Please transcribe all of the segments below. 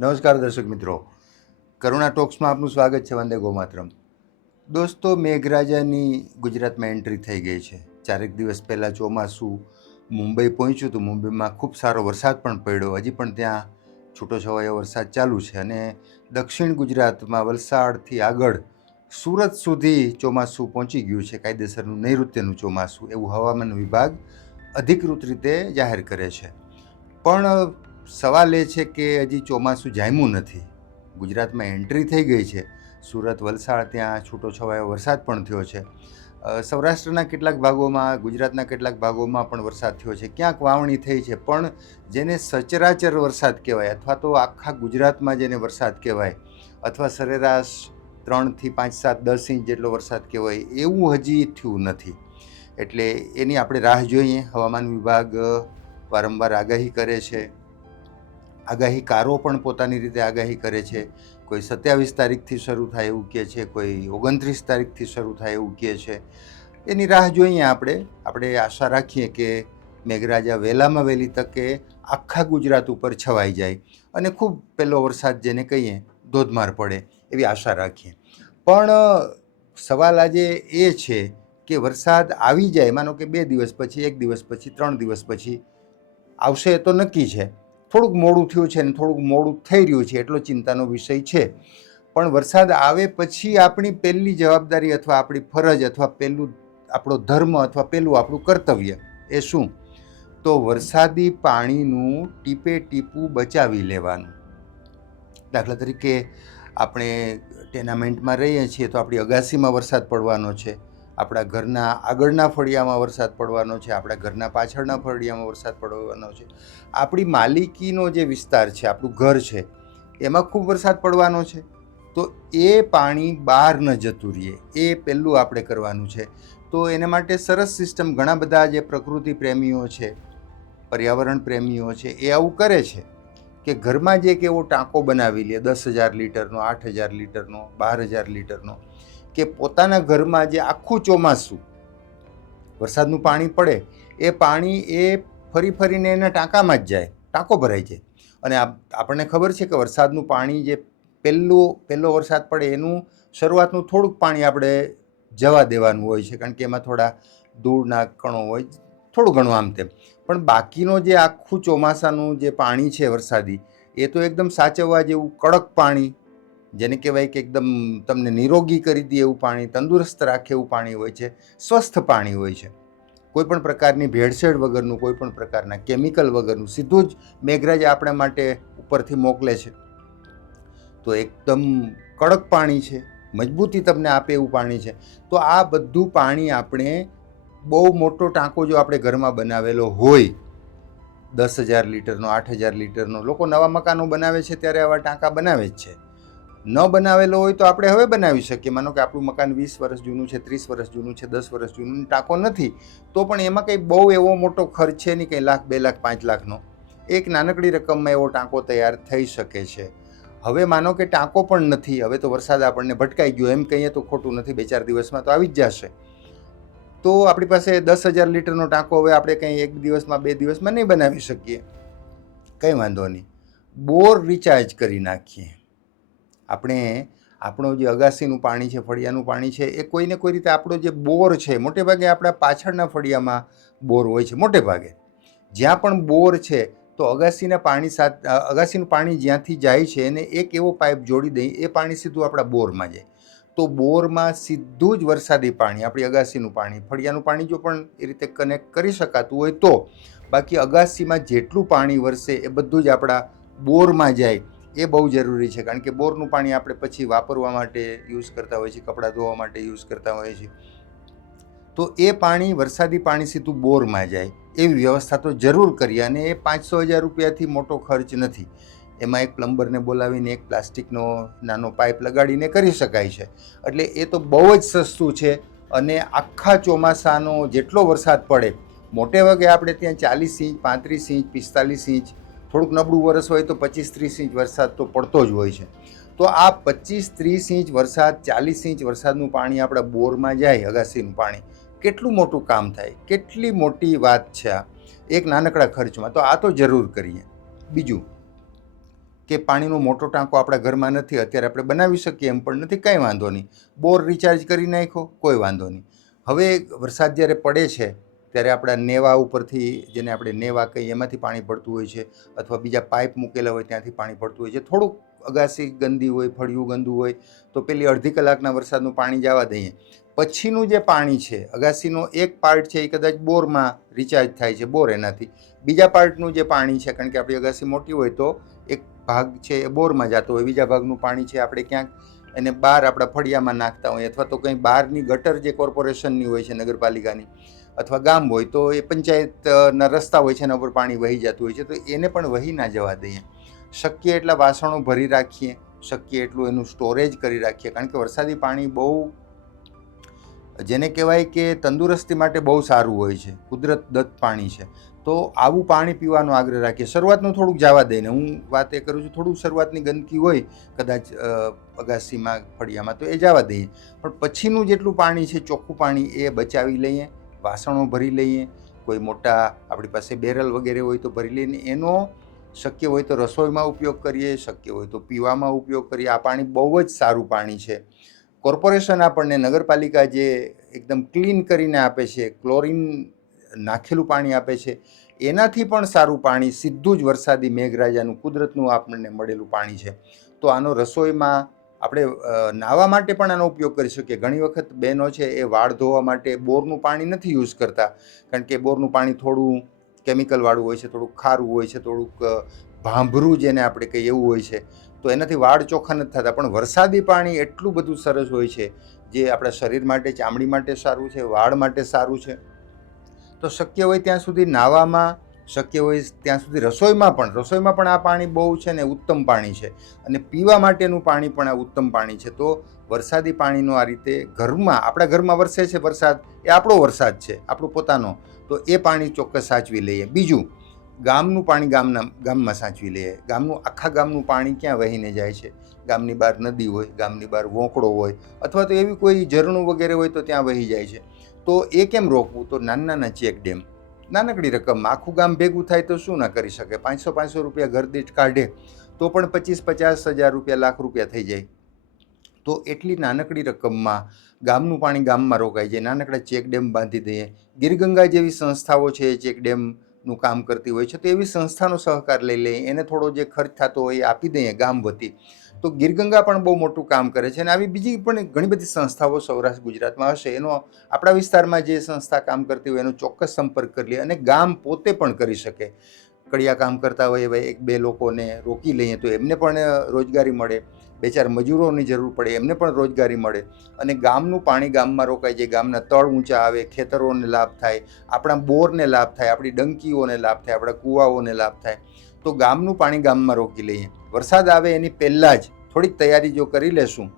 નમસ્કાર દર્શક મિત્રો, કરુણા ટોક્સમાં આપનું સ્વાગત છે. વંદે ગોમાતરમ. દોસ્તો, મેઘરાજાની ગુજરાતમાં એન્ટ્રી થઈ ગઈ છે. 4 દિવસ પહેલાં ચોમાસું મુંબઈ પહોંચ્યું હતું. મુંબઈમાં ખૂબ સારો વરસાદ પણ પડ્યો. હજી પણ ત્યાં છૂટોછવાયો વરસાદ ચાલુ છે અને દક્ષિણ ગુજરાતમાં વલસાડથી આગળ સુરત સુધી ચોમાસું પહોંચી ગયું છે. કાયદેસરનું નૈઋત્યનું ચોમાસું એવું હવામાન વિભાગ અધિકૃત રીતે જાહેર કરે છે. પણ સવાલ એ છે કે હજી ચોમાસું જામ્યું નથી. ગુજરાતમાં એન્ટ્રી થઈ ગઈ છે. સુરત, વલસાડ ત્યાં છૂટોછવાયો વરસાદ પણ થયો છે. સૌરાષ્ટ્રના કેટલાક ભાગોમાં, ગુજરાતના કેટલાક ભાગોમાં પણ વરસાદ થયો છે. ક્યાંક વાવણી થઈ છે, પણ જેને સચરાચર વરસાદ કહેવાય અથવા તો આખા ગુજરાતમાં જેને વરસાદ કહેવાય અથવા સરેરાશ 3 થી 5, 7, 10 ઇંચ જેટલો વરસાદ કહેવાય એવું હજી થયું નથી. એટલે એની આપણે રાહ જોઈએ. હવામાન વિભાગ વારંવાર આગાહી કરે છે. આગાહીકારો પણ પોતાની રીતે આગાહી કરે છે. કોઈ 27 તારીખથી શરૂ થાય એવું કહે છે, કોઈ 29 તારીખથી શરૂ થાય એવું કહે છે. એની રાહ જોઈએ. આપણે આશા રાખીએ કે મેઘરાજા વહેલામાં વહેલી તકે આખા ગુજરાત ઉપર છવાઈ જાય અને ખૂબ પહેલો વરસાદ જેને કહીએ ધોધમાર પડે એવી આશા રાખીએ. પણ સવાલ આજે એ છે કે વરસાદ આવી જાય, માનો કે 2 દિવસ પછી, 1 દિવસ પછી, 3 દિવસ પછી આવશે તો નક્કી છે. થોડુંક મોડું થયું છે ને થોડુંક મોડું થઈ રહ્યું છે એટલો ચિંતાનો વિષય છે. પણ વરસાદ આવે પછી આપણી પહેલી જવાબદારી અથવા આપણી ફરજ અથવા પહેલું આપણો ધર્મ અથવા પહેલું આપણું કર્તવ્ય એ શું? તો વરસાદી પાણીનું ટીપે ટીપું બચાવી લેવાનું. દાખલા તરીકે આપણે ટેનામેન્ટમાં રહીએ છીએ તો આપણી અગાસીમાં વરસાદ પડવાનો છે, આપણા ઘરના આગળના ફળિયામાં વરસાદ પડવાનો છે, આપણા ઘરના પાછળના ફળિયામાં વરસાદ પડવાનો છે. આપણી માલિકીનો જે વિસ્તાર છે, આપણું ઘર છે, એમાં ખૂબ વરસાદ પડવાનો છે. તો એ પાણી બહાર ન જતું રહે એ પહેલું આપણે કરવાનું છે. તો એના માટે સરસ સિસ્ટમ ઘણા બધા જે પ્રકૃતિ પ્રેમીઓ છે, પર્યાવરણ પ્રેમીઓ છે, એ આવું કરે છે કે ઘરમાં જે એક એવો ટાંકો બનાવી લે 10,000 લીટરનો, 8,000 લીટરનો, 12,000 લીટરનો, કે પોતાના ઘરમાં જે આખું ચોમાસું વરસાદનું પાણી પડે એ પાણી એ ફરીને એના ટાંકામાં જ જાય, ટાંકો ભરાઈ જાય. અને આપણને ખબર છે કે વરસાદનું પાણી જે પહેલો વરસાદ પડે એનું શરૂઆતનું થોડુંક પાણી આપણે જવા દેવાનું હોય છે, કારણ કે એમાં થોડા ધૂળના કણો હોય, થોડું ઘણું આમ તેમ. પણ બાકીનો જે આખું ચોમાસાનું જે પાણી છે વરસાદી, એ તો એકદમ સાચવવા જેવું કડક પાણી, જેને કહેવાય કે એકદમ તમને નિરોગી કરી દે એવું પાણી, તંદુરસ્ત રાખે એવું પાણી હોય છે, સ્વસ્થ પાણી હોય છે. કોઈ પણ પ્રકારની ભેળસેળ વગરનું, કોઈ પણ પ્રકારના કેમિકલ વગરનું સીધું જ મેઘરાજા આપણા માટે ઉપરથી મોકલે છે. તો એકદમ કડક પાણી છે, મજબૂતી તમને આપે એવું પાણી છે. તો આ બધું પાણી આપણે બહુ મોટો ટાંકો જો આપણે ઘરમાં બનાવેલો હોય, 10,000 લીટરનો, 8,000 લીટરનો, લોકો નવા મકાનો બનાવે છે ત્યારે આવા ટાંકા બનાવે જ છે. ન બનાવેલો હોય તો આપણે હવે બનાવી શકીએ. માનો કે આપણું મકાન 20 વર્ષ જૂનું છે, 30 વર્ષ જૂનું છે, 10 વર્ષ જૂનું, ટાંકો નથી, તો પણ એમાં કંઈ બહુ એવો મોટો ખર્ચ છે નહીં, કંઈ લાખ, 2 લાખ, 5 લાખનો. એક નાનકડી રકમમાં એવો ટાંકો તૈયાર થઈ શકે છે. હવે માનો કે ટાંકો પણ નથી, હવે તો વરસાદ આપણને ભટકાઈ ગયો, એમ કહીએ તો ખોટું નથી, 2-4 દિવસમાં તો આવી જ જશે. તો આપણી પાસે 10,000 લીટરનો ટાંકો હવે આપણે કંઈ 1 દિવસમાં, 2 દિવસમાં નહીં બનાવી શકીએ. કંઈ વાંધો નહીં, બોર રિચાર્જ કરી નાખીએ. આપણે આપણું જે અગાસીનું પાણી છે, ફળિયાનું પાણી છે, એ કોઈને કોઈ રીતે આપણો જે બોર છે, મોટે ભાગે આપણા પાછળના ફળિયામાં બોર હોય છે. મોટે ભાગે જ્યાં પણ બોર છે તો અગાસીના પાણી સાથે, અગાસીનું પાણી જ્યાંથી જાય છે એને એક એવો પાઇપ જોડી દઈ, એ પાણી સીધું આપણા બોરમાં જાય. તો બોરમાં સીધું જ વરસાદી પાણી, આપણી અગાસીનું પાણી, ફળિયાનું પાણી જો પણ એ રીતે કનેક્ટ કરી શકાતું હોય તો, બાકી અગાસીમાં જેટલું પાણી વરસે એ બધું જ આપણા બોરમાં જાય. એ બહુ જરૂરી છે, કારણ કે બોરનું પાણી આપણે પછી વાપરવા માટે યુઝ કરતા હોઈએ છીએ, કપડાં ધોવા માટે યુઝ કરતા હોઈએ છીએ. તો એ પાણી, વરસાદી પાણી સીધું બોરમાં જાય એવી વ્યવસ્થા તો જરૂર કરીએ. અને એ 500,000 રૂપિયાથી મોટો ખર્ચ નથી. એમાં એક પ્લમ્બરને બોલાવીને એક પ્લાસ્ટિકનો નાનો પાઇપ લગાડીને કરી શકાય છે. એટલે એ તો બહુ જ સસ્તું છે. અને આખા ચોમાસાનો જેટલો વરસાદ પડે, મોટે ભાગે આપણે ત્યાં 40 ઇંચ, 35 ઇંચ, 45 ઇંચ, થોડુંક નબળું વરસ હોય તો 25-30 ઇંચ વરસાદ તો પડતો જ હોય છે. તો આ 25-30 ઇંચ વરસાદ, 40 ઇંચ વરસાદનું પાણી આપણા બોરમાં જાય, અગાસીનું પાણી, કેટલું મોટું કામ થાય, કેટલી મોટી વાત છે આ એક નાનકડા ખર્ચમાં. તો આ તો જરૂર કરીએ. બીજું કે પાણીનો મોટો ટાંકો આપણા ઘરમાં નથી, અત્યારે આપણે બનાવી શકીએ એમ પણ નથી, કંઈ વાંધો નહીં. બોર રિચાર્જ કરી નાખો, કોઈ વાંધો નહીં. હવે વરસાદ જ્યારે પડે છે ત્યારે આપણા નેવા ઉપરથી, જેને આપણે નેવા કહીએ, એમાંથી પાણી પડતું હોય છે, અથવા બીજા પાઇપ મૂકેલા હોય ત્યાંથી પાણી પડતું હોય છે. થોડુંક અગાસી ગંદી હોય, ફળિયું ગંદુ હોય તો પેલી અડધી કલાકના વરસાદનું પાણી જવા દઈએ. પછીનું જે પાણી છે, અગાસીનો એક પાર્ટ છે એ કદાચ બોરમાં રિચાર્જ થાય છે, બોર એનાથી. બીજા પાર્ટનું જે પાણી છે, કારણ કે આપણી અગાસી મોટી હોય તો એક ભાગ છે એ બોરમાં જતો હોય, બીજા ભાગનું પાણી છે આપણે ક્યાંક એને બહાર આપણા ફળિયામાં નાખતા હોય, અથવા તો કંઈ બહારની ગટર જે કોર્પોરેશનની હોય છે, નગરપાલિકાની, અથવા ગામ હોય તો એ પંચાયતના રસ્તા હોય છે એના ઉપર પાણી વહી જતું હોય છે, તો એને પણ વહી ના જવા દઈએ. શક્ય એટલા વાસણો ભરી રાખીએ, શક્ય એટલું એનું સ્ટોરેજ કરી રાખીએ, કારણ કે વરસાદી પાણી બહુ, જેને કહેવાય કે તંદુરસ્તી માટે બહુ સારું હોય છે, કુદરત દત્ત પાણી છે. તો આવું પાણી પીવાનો આગ્રહ રાખીએ. શરૂઆતનું થોડુંક જવા દઈને, હું વાત એ કરું છું, થોડું શરૂઆતની ગંદકી હોય કદાચ અગાસીમાં, ફળિયામાં, તો એ જવા દઈએ. પણ પછીનું જેટલું પાણી છે, ચોખ્ખું પાણી, એ બચાવી લઈએ, વાસણો ભરી લઈએ. કોઈ મોટા આપણી પાસે બેરલ વગેરે હોય તો ભરી લઈને એનો શક્ય હોય તો રસોઈમાં ઉપયોગ કરીએ, શક્ય હોય તો પીવામાં ઉપયોગ કરીએ. આ પાણી બહુ જ સારું પાણી છે. કોર્પોરેશન આપણને, નગરપાલિકા જે એકદમ ક્લીન કરીને આપે છે, ક્લોરીન નાખેલું પાણી આપે છે, એનાથી પણ સારું પાણી સીધું જ વરસાદી મેઘરાજાનું, કુદરતનું આપણને મળેલું પાણી છે. તો આનો રસોઈમાં, આપણે નાહવા માટે પણ આનો ઉપયોગ કરી શકીએ. ઘણી વખત બહેનો છે એ વાળ ધોવા માટે બોરનું પાણી નથી યુઝ કરતા, કારણ કે બોરનું પાણી થોડું કેમિકલવાળું હોય છે, થોડુંક ખારું હોય છે, થોડુંક ભાંભરું જેને આપણે કહીએ એવું હોય છે, તો એનાથી વાળ ચોખ્ખા નથી થતા. પણ વરસાદી પાણી એટલું બધું સરસ હોય છે, જે આપણા શરીર માટે, ચામડી માટે સારું છે, વાળ માટે સારું છે. તો શક્ય હોય ત્યાં સુધી નાહવામાં, શક્ય હોય ત્યાં સુધી રસોઈમાં પણ આ પાણી બહુ છે ને ઉત્તમ પાણી છે. અને પીવા માટેનું પાણી પણ આ ઉત્તમ પાણી છે. તો વરસાદી પાણીનો આ રીતે ઘરમાં, આપણા ઘરમાં વરસે છે વરસાદ, એ આપણો વરસાદ છે, આપણો પોતાનો, તો એ પાણી ચોક્કસ સાચવી લઈએ. બીજું, ગામનું પાણી ગામમાં સાચવી લઈએ. આખા ગામનું પાણી ક્યાં વહીને જાય છે? ગામની બહાર નદી હોય, ગામની બહાર વોંકળો હોય, અથવા તો એવી કોઈ ઝરણું વગેરે હોય તો ત્યાં વહી જાય છે. તો એ કેમ રોકવું? તો નાના ચેક ડેમ, નાનકડી રકમ, આખું ગામ ભેગું થાય તો શું ના કરી શકે? 500 રૂપિયા ઘર દીઠ કાઢે તો પણ 25-50 હજાર રૂપિયા, લાખ રૂપિયા થઈ જાય. તો એટલી નાનકડી રકમમાં ગામનું પાણી ગામમાં રોકાઈ જાય. નાનકડા ચેક ડેમ બાંધી દઈએ. ગીરગંગા જેવી સંસ્થાઓ છે એ ચેક ડેમનું કામ કરતી હોય છે, તો એવી સંસ્થાનો સહકાર લઈ લઈએ, એને થોડો જે ખર્ચ થતો હોય એ આપી દઈએ ગામ વતી. તો ગીરગંગા પણ બહુ મોટું કામ કરે છે. અને આવી બીજી પણ ઘણી બધી સંસ્થાઓ સૌરાષ્ટ્ર ગુજરાતમાં હશે. એનો આપણા વિસ્તારમાં જે સંસ્થા કામ કરતી હોય એનો ચોક્કસ સંપર્ક કરી લઈએ. અને ગામ પોતે પણ કરી શકે. કડિયા કામ કરતા હોય એવા 1-2 લોકોને રોકી લઈએ તો એમને પણ રોજગારી મળે. 2-4 મજૂરોની જરૂર પડે, એમને પણ રોજગારી મળે. અને ગામનું પાણી ગામમાં રોકાય જાય, ગામના તળ ઊંચા આવે, ખેતરોને લાભ થાય, આપણા બોરને લાભ થાય, આપણી ડંકીઓને લાભ થાય, આપણા કૂવાઓને લાભ થાય. તો ગામનું પાણી ગામમાં રોકી લઈએ. વરસાદ આવે એની પહેલાં જ થોડીક તૈયારી જો કરી લેશું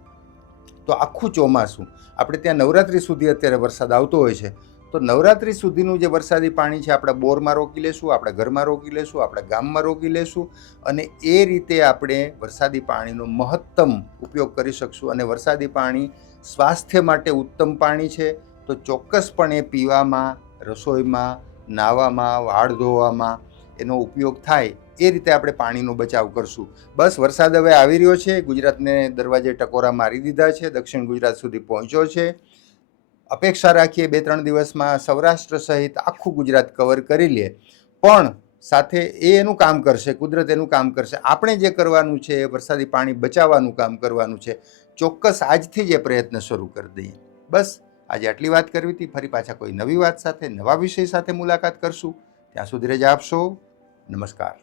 તો આખું ચોમાસું, આપણે ત્યાં નવરાત્રિ સુધી અત્યારે વરસાદ આવતો હોય છે, તો નવરાત્રિ સુધીનું જે વરસાદી પાણી છે આપણા બોરમાં રોકી લેશું, આપણા ઘરમાં રોકી લેશું, આપણા ગામમાં રોકી લેશું. અને એ રીતે આપણે વરસાદી પાણીનો મહત્તમ ઉપયોગ કરી શકશું. અને વરસાદી પાણી સ્વાસ્થ્ય માટે ઉત્તમ પાણી છે. તો ચોક્કસપણે પીવામાં, રસોઈમાં, નાહવામાં, વાળ ધોવામાં એનો ઉપયોગ થાય એ રીતે આપણે પાણીનો બચાવ કરશું. બસ, વરસાદ હવે આવી રહ્યો છે, ગુજરાતને દરવાજે ટકોરા મારી દીધા છે, દક્ષિણ ગુજરાત સુધી પહોંચ્યો છે. અપેક્ષા રાખીએ 2-3 દિવસમાં સૌરાષ્ટ્ર સહિત આખું ગુજરાત કવર કરી લે. પણ સાથે એનું કામ કરશે, કુદરત એનું કામ કરશે. આપણે જે કરવાનું છે એ વરસાદી પાણી બચાવવાનું કામ કરવાનું છે. ચોક્કસ આજથી જ એ પ્રયત્ન શરૂ કરી દઈએ. બસ, આજે આટલી વાત કરવી હતી. ફરી પાછા કોઈ નવી વાત સાથે, નવા વિષય સાથે મુલાકાત કરશું. ત્યાં સુધી રજા આપશો. નમસ્કાર.